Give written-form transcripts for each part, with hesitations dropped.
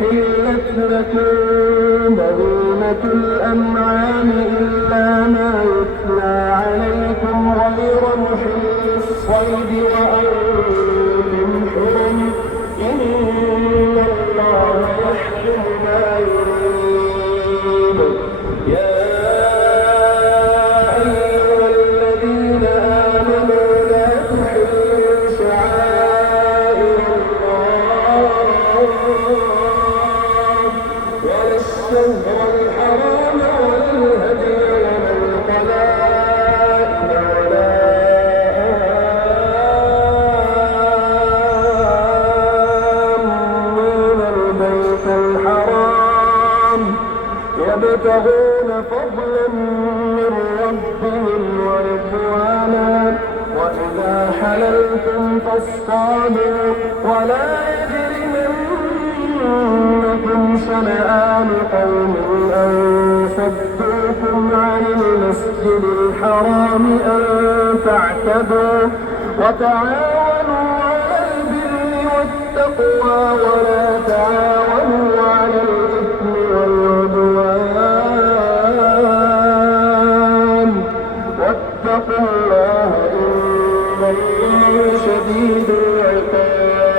أحلت لكم بهيمة الأنعام إلا ما يتلى عليكم غير محل الصيد وأنتم حرم إن الله يحكم ما يريد. يا أيها الذين آمنوا لا تحلوا شعائر الله ولا الشهر الحرام ولا الهدي ولا القلائد ولا آمين البيت الحرام يبتغون فضلا من ربهم ورضوانا وإذا حللتم فاصطادوا ولا يجرمنكم شنآن قوم أن صدوكم عن المسجد الحرام أن تعتدوا وتعاونوا على البر والتقوى ولا تعاونوا على الإثم والعدوان واتقوا الله إن الله شديد العقاب.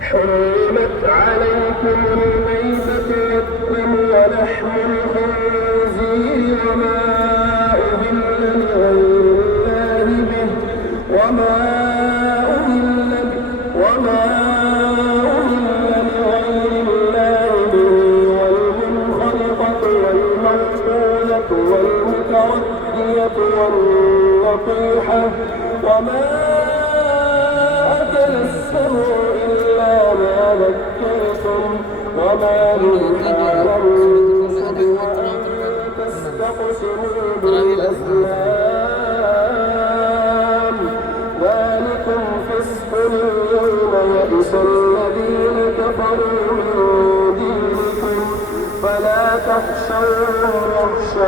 حرمت عليكم الميتة والدم ولحم الخنزير وما أهل لغير الله به وما أهل لغير الله به والمنخنقة والموقوذة والمتردية والنطيحة وما أكل السبع إلا ما ذكرتم وما ذبح على النصب وأن تستقسموا بالأزلام ذلكم فسق. اليوم يئس الذين كفروا من دينكم فلا تخشوهم واخشوني